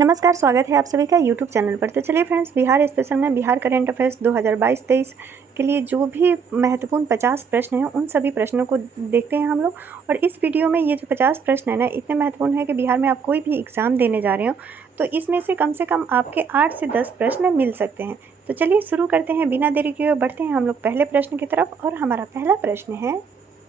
नमस्कार, स्वागत है आप सभी का यूट्यूब चैनल पर। तो चलिए फ्रेंड्स, बिहार स्पेशल में बिहार करंट अफेयर्स 2022-23 के लिए जो भी महत्वपूर्ण 50 प्रश्न हैं उन सभी प्रश्नों को देखते हैं हम लोग। और इस वीडियो में ये जो 50 प्रश्न है ना, इतने महत्वपूर्ण है कि बिहार में आप कोई भी एग्ज़ाम देने जा रहे हो तो इसमें से कम आपके 8 से 10 प्रश्न मिल सकते हैं। तो चलिए शुरू करते हैं, बिना देरी किए बढ़ते हैं हम लोग पहले प्रश्न की तरफ। और हमारा पहला प्रश्न है,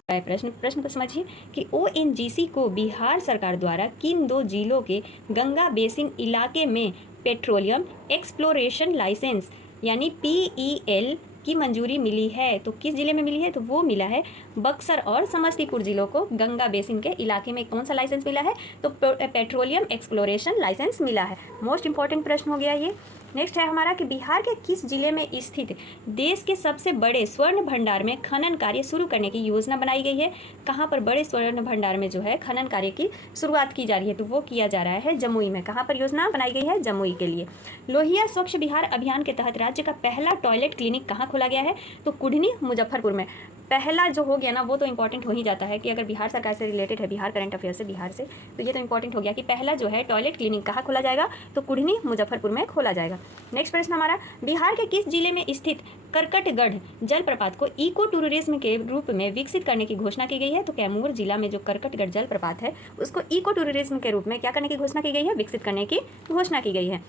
प्रश्न को समझिए कि ओएनजीसी को बिहार सरकार द्वारा किन दो जिलों के गंगा बेसिन इलाके में पेट्रोलियम एक्सप्लोरेशन लाइसेंस यानी पीईएल की मंजूरी मिली है। तो किस जिले में मिली है? तो वो मिला है बक्सर और समस्तीपुर जिलों को गंगा बेसिन के इलाके में कौन सा लाइसेंस मिला है? तो पेट्रोलियम एक्सप्लोरेशन लाइसेंस मिला है। मोस्ट इंपॉर्टेंट प्रश्न हो गया ये। नेक्स्ट है हमारा कि बिहार के किस जिले में स्थित देश के सबसे बड़े स्वर्ण भंडार में खनन कार्य शुरू करने की योजना बनाई गई है? कहाँ पर बड़े स्वर्ण भंडार में जो है खनन कार्य की शुरुआत की जा रही है? तो वो किया जा रहा है जमुई में। कहाँ पर योजना बनाई गई है? जमुई के लिए। लोहिया स्वच्छ बिहार अभियान के तहत राज्य का पहला टॉयलेट क्लिनिक कहाँ खोला गया है? तो कुढ़नी मुजफ्फरपुर में। पहला जो हो गया ना, वो तो इंपॉर्टेंट हो ही जाता है कि अगर बिहार सरकार से रिलेटेड है, बिहार करंट अफेयर से, बिहार से, तो ये तो इंपॉर्टेंट हो गया कि पहला जो है टॉयलेट क्लिनिक कहाँ खोला जाएगा? तो कुढ़नी मुजफ्फरपुर में खोला जाएगा। नेक्स्ट प्रश्न हमारा, बिहार के किस जिले में स्थित करकटगढ़ जलप्रपात को इको टूरिज्म के रूप में विकसित करने की घोषणा की गई है? तो कैमूर जिला में जो करकटगढ़ जलप्रपात है उसको इको टूरिज्म के रूप में क्या करने की घोषणा की गई है? विकसित करने की घोषणा की गई है।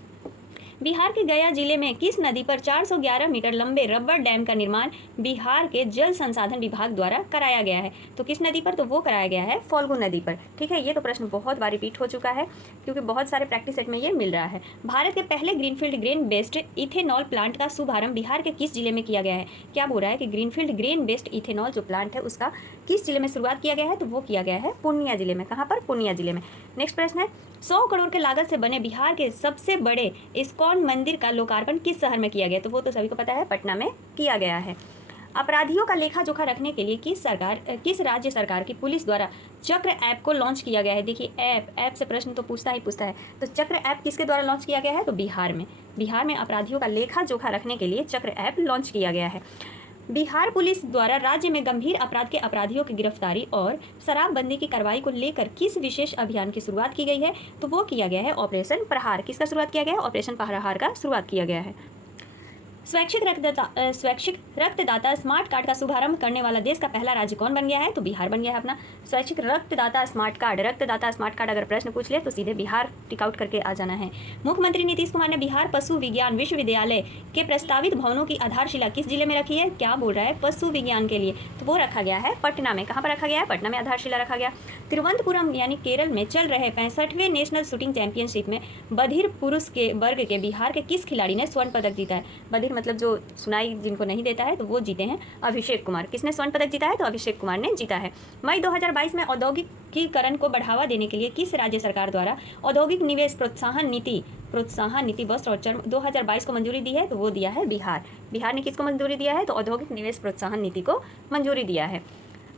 बिहार के गया जिले में किस नदी पर 411 मीटर लंबे रबर डैम का निर्माण बिहार के जल संसाधन विभाग द्वारा कराया गया है? तो किस नदी पर? तो वो कराया गया है फाल्गु नदी पर। ठीक है, ये तो प्रश्न बहुत बार रिपीट हो चुका है क्योंकि बहुत सारे प्रैक्टिस सेट में ये मिल रहा है। भारत के पहले greenfield grain based ethanol plant का शुभारंभ बिहार के किस जिले में किया गया है? क्या बोल रहा है कि ग्रीनफील्ड ग्रेन बेस्ड इथेनॉल जो प्लांट है उसका किस जिले में शुरुआत किया गया है? तो वो किया गया है पूर्णिया जिले में। कहाँ पर? पूर्णिया जिले में। नेक्स्ट प्रश्न है, 100 करोड़ के लागत से बने बिहार के सबसे बड़े इस्कॉन मंदिर का लोकार्पण किस शहर में किया गया? तो वो तो सभी को पता है, पटना में किया गया है। अपराधियों का लेखा जोखा रखने के लिए किस राज्य सरकार की पुलिस द्वारा चक्र ऐप को लॉन्च किया गया है? देखिए, ऐप से प्रश्न तो पूछता ही पूछता है। तो चक्र ऐप किसके द्वारा लॉन्च किया गया है? तो बिहार में। बिहार में अपराधियों का लेखा जोखा रखने के लिए चक्र ऐप लॉन्च किया गया है। बिहार पुलिस द्वारा राज्य में गंभीर अपराध के अपराधियों की गिरफ्तारी और शराबबंदी की कार्रवाई को लेकर किस विशेष अभियान की शुरुआत की गई है? तो वो किया गया है ऑपरेशन प्रहार। किसका शुरुआत किया गया है? ऑपरेशन प्रहार का शुरुआत किया गया है। स्वैच्छिक रक्तदाता स्मार्ट कार्ड का शुभारंभ करने वाला देश का पहला राज्य कौन बन गया है? तो बिहार बन गया है अपना स्वैच्छिक रक्तदाता स्मार्ट कार्ड अगर प्रश्न पूछ ले तो सीधे बिहार टिक आउट करके आ जाना है। मुख्यमंत्री नीतीश कुमार ने बिहार पशु विज्ञान विश्वविद्यालय के प्रस्तावित भवनों की आधारशिला किस जिले में रखी है? क्या बोल रहा है? पशु विज्ञान के लिए। तो वो रखा गया है पटना में। कहाँ पर रखा गया है? पटना में आधारशिला रखा गया। तिरुवनंतपुरम यानी केरल में चल रहे 65वें नेशनल शूटिंग चैंपियनशिप में बधिर पुरुष के वर्ग के बिहार के किस खिलाड़ी ने स्वर्ण पदक जीता है? बधिर मतलब जो सुनाई जिनको नहीं देता है, तो वो जीते हैं अभिषेक कुमार। किसने स्वर्ण पदक जीता है? तो अभिषेक कुमार ने जीता है। मई 2022 में औद्योगिकीकरण को बढ़ावा देने के लिए किस राज्य सरकार द्वारा औद्योगिक निवेश प्रोत्साहन नीति वस्त्र और चर्म 2022 को मंजूरी दी है? तो वो दिया है बिहार। बिहार ने किसको मंजूरी दिया है? तो औद्योगिक निवेश प्रोत्साहन नीति को मंजूरी दिया है।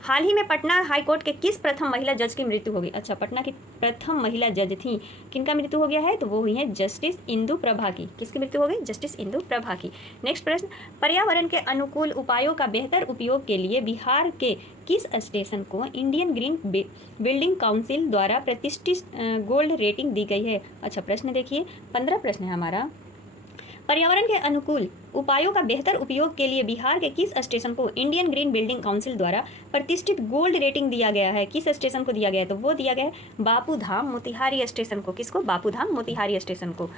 हाल ही में पटना हाईकोर्ट के किस प्रथम महिला जज की मृत्यु हो गई? अच्छा, पटना की प्रथम महिला जज थी, किनका मृत्यु हो गया है? तो वो हुई है जस्टिस इंदु प्रभा की। किसकी मृत्यु हो गई? जस्टिस इंदु प्रभा की। नेक्स्ट प्रश्न, पर्यावरण के अनुकूल उपायों का बेहतर उपयोग के लिए बिहार के किस स्टेशन को इंडियन ग्रीन बिल्डिंग काउंसिल द्वारा प्रतिष्ठित गोल्ड रेटिंग दी गई है? अच्छा, प्रश्न देखिए, 15 प्रश्न है हमारा। पर्यावरण के अनुकूल उपायों का बेहतर उपयोग के लिए बिहार के किस स्टेशन को इंडियन ग्रीन बिल्डिंग काउंसिल द्वारा प्रतिष्ठित गोल्ड रेटिंग दिया गया है? किस स्टेशन को दिया गया है? तो वो दिया गया है बापू धाम मोतिहारी स्टेशन को। किसको? बापू धाम मोतिहारी स्टेशन को।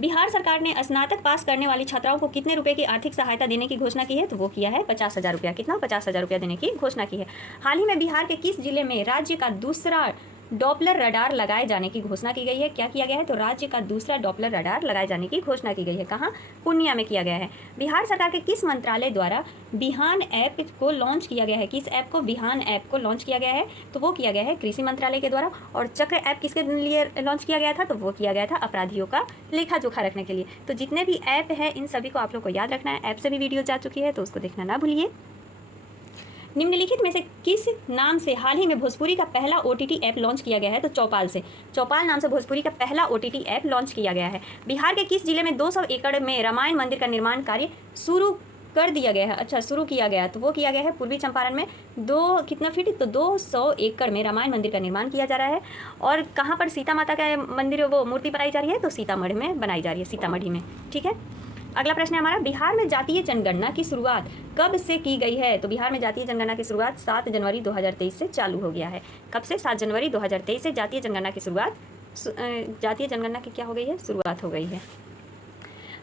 बिहार सरकार ने स्नातक पास करने वाली छात्राओं को कितने रुपए की आर्थिक सहायता देने की घोषणा की है? तो वो किया है 50,000 रुपया। कितना? 50,000 रुपया देने की घोषणा की है। हाल ही में बिहार के किस जिले में राज्य का दूसरा डॉपलर रडार लगाए जाने की घोषणा की गई है? क्या किया गया है? तो राज्य का दूसरा डॉपलर रडार लगाए जाने की घोषणा की गई है। कहाँ? पूर्णिया में किया गया है। बिहार सरकार के किस मंत्रालय द्वारा बिहान ऐप को लॉन्च किया गया है? किस ऐप को? बिहान ऐप को लॉन्च किया गया है। तो वो किया गया है कृषि मंत्रालय के द्वारा। और चक्र ऐप किसके लिए लॉन्च किया गया था? तो वो किया गया था अपराधियों का लेखा जोखा रखने के लिए। तो जितने भी ऐप है इन सभी को आप लोग को याद रखना है। ऐप से भी वीडियो जा चुकी है तो उसको देखना ना भूलिए। निम्नलिखित में से किस नाम से हाल ही में भोजपुरी का पहला OTT ऐप लॉन्च किया गया है? तो चौपाल से। चौपाल नाम से भोजपुरी का पहला OTT ऐप लॉन्च किया गया है। बिहार के किस जिले में 200 एकड़ में रामायण मंदिर का निर्माण कार्य शुरू कर दिया गया है, अच्छा शुरू किया गया, तो वो किया गया है पूर्वी चंपारण में। कितना फीट, तो 200 एकड़ में रामायण मंदिर का निर्माण किया जा रहा है। और कहाँ पर सीता माता का मंदिर, वो मूर्ति बनाई जा रही है, तो सीतामढ़ी में बनाई जा रही है, सीतामढ़ी में। ठीक है, अगला प्रश्न है हमारा, बिहार में जातीय जनगणना की शुरुआत कब से की गई है? तो बिहार में जातीय जनगणना की शुरुआत 7 जनवरी 2023 से चालू हो गया है। कब से? 7 जनवरी 2023 से जातीय जनगणना की शुरुआत, जातीय जनगणना की क्या हो गई है? शुरुआत हो गई है।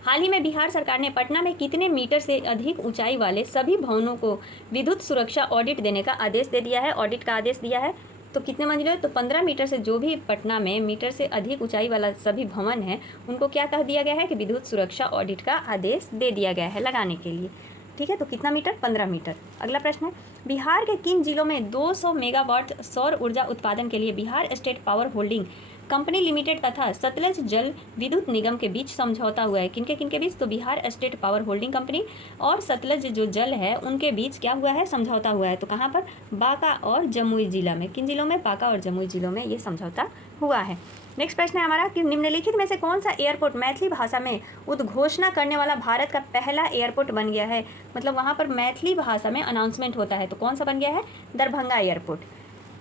हाल ही में बिहार सरकार ने पटना में कितने मीटर से अधिक ऊंचाई वाले सभी भवनों को विद्युत सुरक्षा ऑडिट देने का आदेश दे दिया है, ऑडिट का आदेश दिया है। तो कितने मंजिले? तो 15 मीटर से, जो भी पटना में मीटर से अधिक ऊंचाई वाला सभी भवन है उनको क्या कह दिया गया है कि विद्युत सुरक्षा ऑडिट का आदेश दे दिया गया है लगाने के लिए। ठीक है, तो कितना मीटर? 15 मीटर। अगला प्रश्न है, बिहार के किन जिलों में 200 मेगावाट सौर ऊर्जा उत्पादन के लिए Bihar state power holding company limited तथा सतलज जल विद्युत निगम के बीच समझौता हुआ है? किनके किनके बीच? तो Bihar state power holding company और सतलज जो जल है उनके बीच क्या हुआ है? समझौता हुआ है। तो कहाँ पर? बांका और जमुई जिला में। किन जिलों में? बांका और जमुई जिलों में ये समझौता हुआ है। नेक्स्ट प्रश्न है हमारा कि निम्नलिखित में से कौन सा एयरपोर्ट मैथिली भाषा में उद्घोषणा करने वाला भारत का पहला एयरपोर्ट बन गया है? मतलब वहाँ पर मैथिली भाषा में अनाउंसमेंट होता है, तो कौन सा बन गया है? दरभंगा एयरपोर्ट।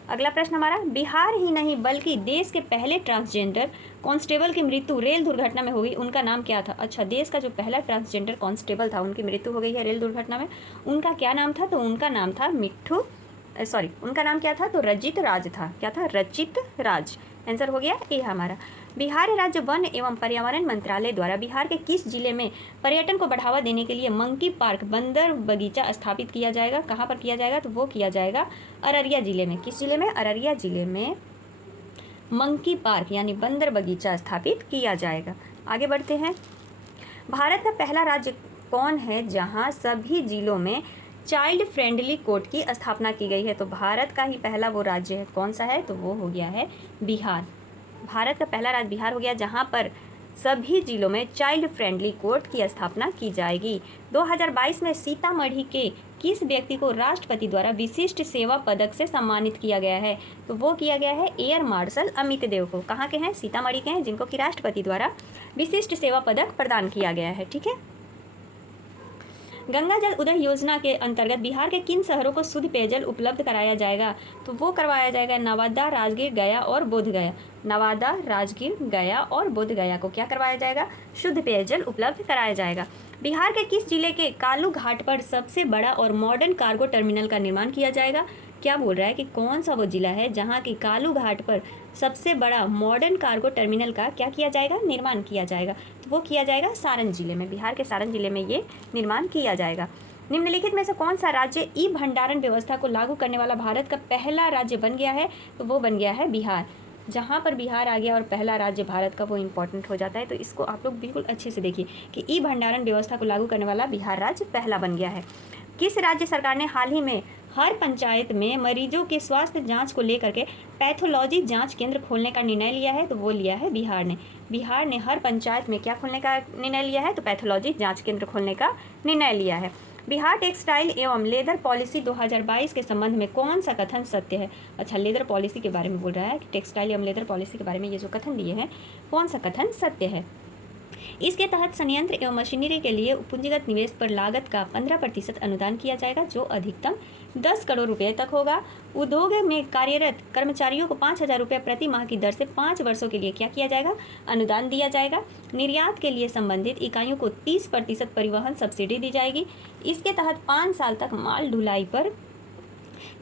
अगला प्रश्न हमारा, बिहार ही नहीं बल्कि देश के पहले ट्रांसजेंडर कांस्टेबल की मृत्यु रेल दुर्घटना में हो गई, उनका नाम क्या था? अच्छा, देश का जो पहला ट्रांसजेंडर कांस्टेबल था उनकी मृत्यु हो गई है रेल दुर्घटना में, उनका क्या नाम था? तो उनका नाम था उनका नाम क्या था? तो रचित राज था। क्या था? रचित राज। आंसर हो गया ए हमारा। बिहार राज्य वन एवं पर्यावरण मंत्रालय द्वारा बिहार के किस जिले में पर्यटन को बढ़ावा देने के लिए मंकी पार्क बंदर बगीचा स्थापित किया जाएगा? कहाँ पर किया जाएगा? तो वो किया जाएगा अररिया जिले में। किस जिले में? अररिया जिले में मंकी पार्क यानी बंदर बगीचा स्थापित किया जाएगा। आगे बढ़ते हैं, भारत का पहला राज्य कौन है जहाँ सभी जिलों में चाइल्ड फ्रेंडली कोर्ट की स्थापना की गई है? तो भारत का ही पहला वो राज्य है, कौन सा है? तो वो हो गया है बिहार। भारत का पहला राज्य बिहार हो गया जहां पर सभी जिलों में चाइल्ड फ्रेंडली कोर्ट की स्थापना की जाएगी। 2022 में सीतामढ़ी के किस व्यक्ति को राष्ट्रपति द्वारा विशिष्ट सेवा पदक से सम्मानित किया गया है? तो वो किया गया है एयर मार्शल अमित देव को। कहाँ के हैं? सीतामढ़ी के हैं, जिनको कि राष्ट्रपति द्वारा विशिष्ट सेवा पदक प्रदान किया गया है। ठीक है, गंगा जल उदय योजना के अंतर्गत बिहार के किन शहरों को शुद्ध पेयजल उपलब्ध कराया जाएगा? तो वो करवाया जाएगा नवादा, राजगीर, गया और बोधगया। नवादा, राजगीर, गया और बोधगया को क्या करवाया जाएगा? शुद्ध पेयजल उपलब्ध कराया जाएगा। बिहार के किस जिले के कालू घाट पर सबसे बड़ा और मॉडर्न कार्गो टर्मिनल का निर्माण किया जाएगा? क्या बोल रहा है कि कौन सा वो जिला है जहाँ की कालू घाट पर सबसे बड़ा मॉडर्न कार्गो टर्मिनल का क्या किया जाएगा? निर्माण किया जाएगा। तो वो किया जाएगा सारण जिले में, बिहार के सारण जिले में ये निर्माण किया जाएगा। निम्नलिखित में से कौन सा राज्य ई भंडारण व्यवस्था को लागू करने वाला भारत का पहला राज्य बन गया है? तो वो बन गया है बिहार। जहाँ पर बिहार आ गया और पहला राज्य भारत का, वो इम्पॉर्टेंट हो जाता है। तो इसको आप लोग बिल्कुल अच्छे से देखिए कि ई भंडारण व्यवस्था को लागू करने वाला बिहार राज्य पहला बन गया है। किस राज्य सरकार ने हाल ही में हर पंचायत में मरीजों के स्वास्थ्य जांच को लेकर के पैथोलॉजी जांच केंद्र खोलने का निर्णय लिया है? तो वो लिया है बिहार ने। बिहार ने हर पंचायत में क्या खोलने का निर्णय लिया है? तो पैथोलॉजी जांच केंद्र खोलने का निर्णय लिया है। बिहार टेक्सटाइल एवं लेदर पॉलिसी 2022 के संबंध में कौन सा कथन सत्य है? अच्छा, लेदर पॉलिसी के बारे में बोल रहा है कि टेक्सटाइल एवं लेदर पॉलिसी के बारे में ये जो कथन दिए हैं, कौन सा कथन सत्य है? इसके तहत संयंत्र एवं मशीनरी के लिए पूंजीगत निवेश पर लागत का 15% अनुदान किया जाएगा, जो अधिकतम 10 करोड़ रुपए तक होगा। उद्योग में कार्यरत कर्मचारियों को 5,000 रुपये प्रति माह की दर से 5 वर्षों के लिए क्या किया जाएगा? अनुदान दिया जाएगा। निर्यात के लिए संबंधित इकाइयों को 30% परिवहन सब्सिडी दी जाएगी। इसके तहत 5 साल तक माल ढुलाई पर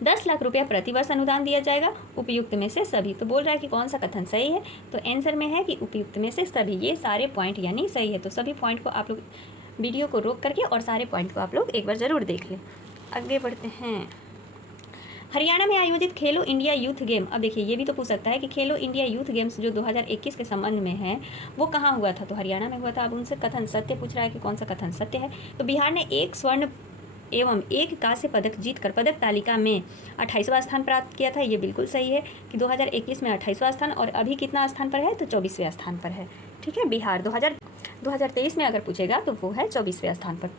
10 लाख रुपया प्रतिवर्ष अनुदान दिया जाएगा। उपयुक्त में से सभी, तो बोल रहा है कि कौन सा कथन सही है? तो आंसर में है कि उपयुक्त में से सभी, ये सारे पॉइंट यानी सही है। तो सभी पॉइंट को आप लोग वीडियो को रोक करके और सारे पॉइंट को आप लोग एक बार ज़रूर देख लें। आगे बढ़ते हैं, हरियाणा में आयोजित खेलो इंडिया यूथ गेम। अब देखिए, ये भी तो पूछ सकता है कि खेलो इंडिया यूथ गेम्स जो 2021 के संबंध में है वो कहाँ हुआ था? तो हरियाणा में हुआ था। अब उनसे कथन सत्य पूछ रहा है कि कौन सा कथन सत्य है? तो बिहार ने 1 स्वर्ण एवं 1 कांस्य पदक जीतकर पदक तालिका में 28वां स्थान प्राप्त किया था। ये बिल्कुल सही है कि 2021 में 28वां स्थान, और अभी कितना स्थान पर है? तो 24वें स्थान पर है। ठीक है, बिहार 2023 में अगर पूछेगा तो वो है 24वें स्थान पर।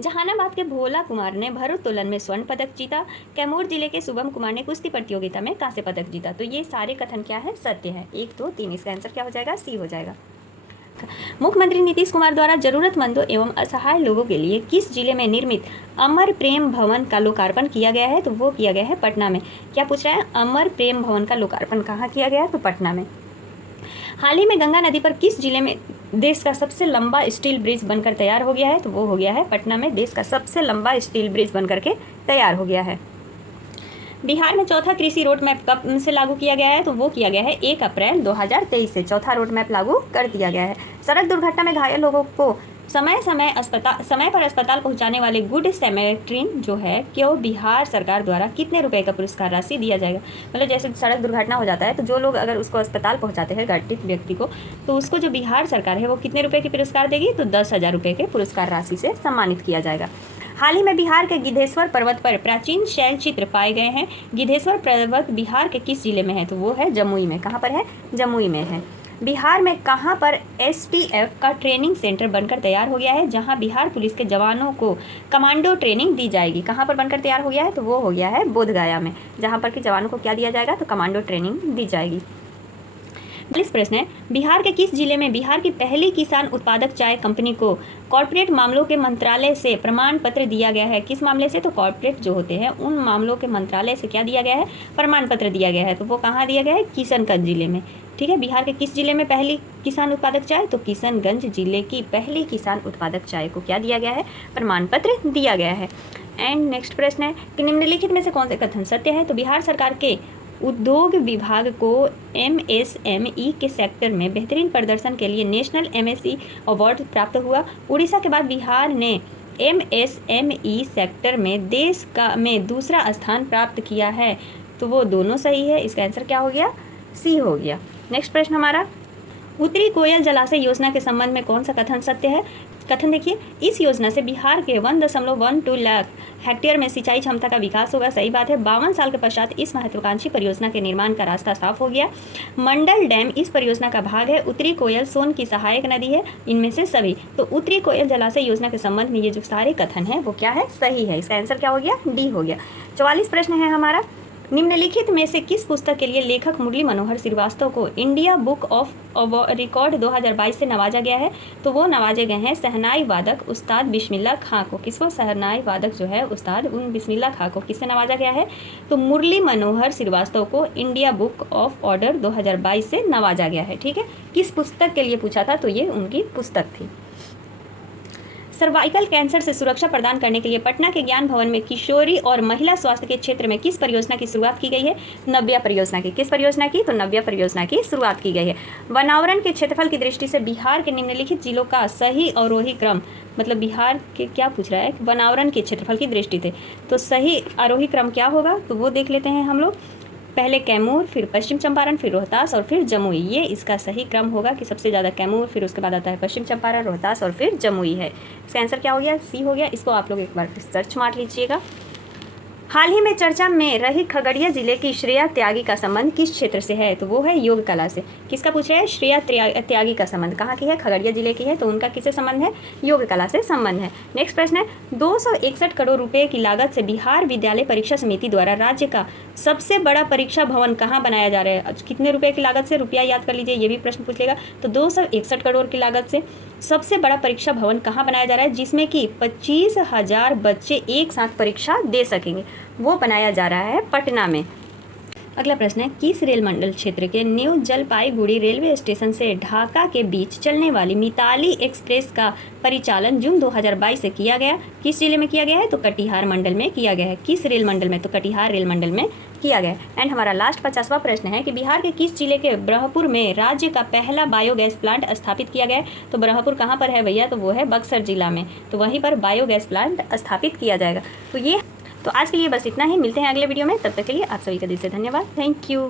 जहानाबाद के भोला कुमार ने भारोत्तोलन में स्वर्ण पदक जीता। कैमूर जिले के शुभम कुमार ने कुश्ती प्रतियोगिता में कांस्य पदक जीता। तो ये सारे कथन क्या है? सत्य है। 1, 2, 3, इसका आंसर क्या हो जाएगा? सी हो जाएगा। मुख्यमंत्री नीतीश कुमार द्वारा जरूरतमंदों एवं असहाय लोगों के लिए किस जिले में निर्मित अमर प्रेम भवन का लोकार्पण किया गया है? तो वो किया गया है पटना में। क्या पूछ रहा है? अमर प्रेम भवन का लोकार्पण कहाँ किया गया है? तो पटना में। हाल ही में गंगा नदी पर किस जिले में देश का सबसे लंबा स्टील ब्रिज बनकर तैयार हो गया है? तो वो हो गया है पटना में। देश का सबसे लंबा स्टील ब्रिज बनकर के तैयार हो गया है। बिहार में चौथा कृषि रोड मैप कब से लागू किया गया है? तो वो किया गया है 1 अप्रैल 2023 से चौथा रोड मैप लागू कर दिया गया है। सड़क दुर्घटना में घायल लोगों को समय पर अस्पताल पहुंचाने वाले गुड सैमरिटन जो है क्यों बिहार सरकार द्वारा कितने रुपए का पुरस्कार राशि दिया जाएगा? मतलब जैसे सड़क दुर्घटना हो जाता है तो जो लोग अगर उसको अस्पताल पहुंचाते हैं घायल व्यक्ति को, तो उसको जो बिहार सरकार है वो कितने रुपए की पुरस्कार देगी? तो 10,000 रुपये के पुरस्कार राशि से सम्मानित किया जाएगा। हाल ही में बिहार के गिद्धेश्वर पर्वत पर प्राचीन शैल चित्र पाए गए हैं। गिद्धेश्वर पर्वत बिहार के किस जिले में है? तो वो है जमुई में। कहाँ पर है? जमुई में है। बिहार में कहाँ पर STF का ट्रेनिंग सेंटर बनकर तैयार हो गया है, जहाँ बिहार पुलिस के जवानों को कमांडो ट्रेनिंग दी जाएगी? कहाँ पर बनकर तैयार हो गया है? तो वो हो गया है बोधगया में, जहाँ पर कि जवानों को क्या दिया जाएगा? तो कमांडो ट्रेनिंग दी जाएगी। 40 प्रश्न है, बिहार के किस जिले में बिहार की पहली किसान उत्पादक चाय कंपनी को कॉर्पोरेट मामलों के मंत्रालय से प्रमाण पत्र दिया गया है? किस मामले से? तो कॉर्पोरेट जो होते हैं उन मामलों के मंत्रालय से क्या दिया गया है? प्रमाण पत्र दिया गया है। तो वो कहाँ दिया गया है? किशनगंज जिले में। ठीक है, बिहार के किस जिले में पहली किसान उत्पादक चाय? तो किशनगंज जिले की पहली किसान उत्पादक चाय को क्या दिया गया है? प्रमाण पत्र दिया गया है। एंड नेक्स्ट प्रश्न है कि निम्नलिखित में से कौन से कथन सत्य है? तो बिहार सरकार के उद्योग विभाग को MSME के सेक्टर में बेहतरीन प्रदर्शन के लिए नेशनल MSE अवार्ड प्राप्त हुआ। उड़ीसा के बाद बिहार ने MSME सेक्टर में देश में दूसरा स्थान प्राप्त किया है। तो वो दोनों सही है। इसका आंसर क्या हो गया? सी हो गया। नेक्स्ट प्रश्न हमारा, उत्तरी कोयल जलाशय योजना के संबंध में कौन सा कथन सत्य है? कथन देखिए, इस योजना से बिहार के 1.12 लाख हेक्टेयर में सिंचाई क्षमता का विकास होगा। सही बात है। 52 साल के पश्चात इस महत्वाकांक्षी परियोजना के निर्माण का रास्ता साफ हो गया। मंडल डैम इस परियोजना का भाग है। उत्तरी कोयल सोन की सहायक नदी है। इनमें से सभी। तो उत्तरी कोयल जलाशय योजना के संबंध में ये जो सारे कथन हैं वो क्या है? सही है। इसका आंसर क्या हो गया? डी हो गया। 44 प्रश्न है हमारा, निम्नलिखित में से किस पुस्तक के लिए लेखक मुरली मनोहर श्रीवास्तव को इंडिया बुक ऑफ रिकॉर्ड 2022 से नवाजा गया है? तो वो नवाजे गए हैं शहनाई वादक उस्ताद बिस्मिल्लाह खां को। किसको? शहनाई वादक जो है उस्ताद उन बिस्मिल्लाह खां को किससे नवाजा गया है? तो मुरली मनोहर श्रीवास्तव को इंडिया बुक ऑफ ऑर्डर 2022 से नवाजा गया है। ठीक है, किस पुस्तक के लिए पूछा था? तो ये उनकी पुस्तक थी। सर्वाइकल कैंसर से सुरक्षा प्रदान करने के लिए पटना के ज्ञान भवन में किशोरी और महिला स्वास्थ्य के क्षेत्र में किस परियोजना की शुरुआत की गई है? नव्या परियोजना की। किस परियोजना की? तो नव्या परियोजना की शुरुआत की गई है। वनावरण के क्षेत्रफल की दृष्टि से बिहार के निम्नलिखित जिलों का सही आरोही क्रम, मतलब बिहार के क्या पूछ रहा है? वनावरण के क्षेत्रफल की दृष्टि से तो सही आरोही क्रम क्या होगा? तो वो देख लेते हैं हम लोग। पहले कैमूर, फिर पश्चिम चंपारण, फिर रोहतास और फिर जमुई। ये इसका सही क्रम होगा कि सबसे ज़्यादा कैमूर, फिर उसके बाद आता है पश्चिम चंपारण, रोहतास और फिर जमुई है। इसका आंसर क्या हो गया? सी हो गया। इसको आप लोग एक बार सर्च मार लीजिएगा। हाल ही में चर्चा में रही खगड़िया जिले की श्रेया त्यागी का संबंध किस क्षेत्र से है? तो वो है योग कला से। किसका पूछ रहा है? श्रेया त्यागी का संबंध कहाँ की है? खगड़िया जिले की है। तो उनका किससे संबंध है? योग कला से संबंध है। नेक्स्ट प्रश्न है, 261 करोड़ रुपए की लागत से बिहार विद्यालय परीक्षा समिति द्वारा राज्य का सबसे बड़ा परीक्षा भवन कहाँ बनाया जा रहा है? कितने रुपए की लागत से? रुपया याद कर लीजिए, ये भी प्रश्न पूछ लेगा। तो 261 करोड़ की लागत से सबसे बड़ा परीक्षा भवन कहाँ बनाया जा रहा है, जिसमें कि 25,000 बच्चे एक साथ परीक्षा दे सकेंगे? वो बनाया जा रहा है पटना में। अगला प्रश्न है, किस रेल मंडल क्षेत्र के न्यू जलपाईगुड़ी रेलवे स्टेशन से ढाका के बीच चलने वाली मिताली एक्सप्रेस का परिचालन जून 2022 से किया गया? किस जिले में किया गया है? तो कटिहार मंडल में किया गया है। किस रेल मंडल में? तो कटिहार रेल मंडल में किया गया। एंड हमारा लास्ट 50वां प्रश्न है कि बिहार के किस जिले के ब्रह्मपुर में राज्य का पहला बायोगैस प्लांट स्थापित किया गया है? तो ब्रह्मपुर कहाँ पर है भैया? तो वो है बक्सर जिला में। तो वहीं पर बायोगैस प्लांट स्थापित किया जाएगा। तो आज के लिए बस इतना ही। मिलते हैं अगले वीडियो में। तब तक के लिए आप सभी का दिल से धन्यवाद। Thank you.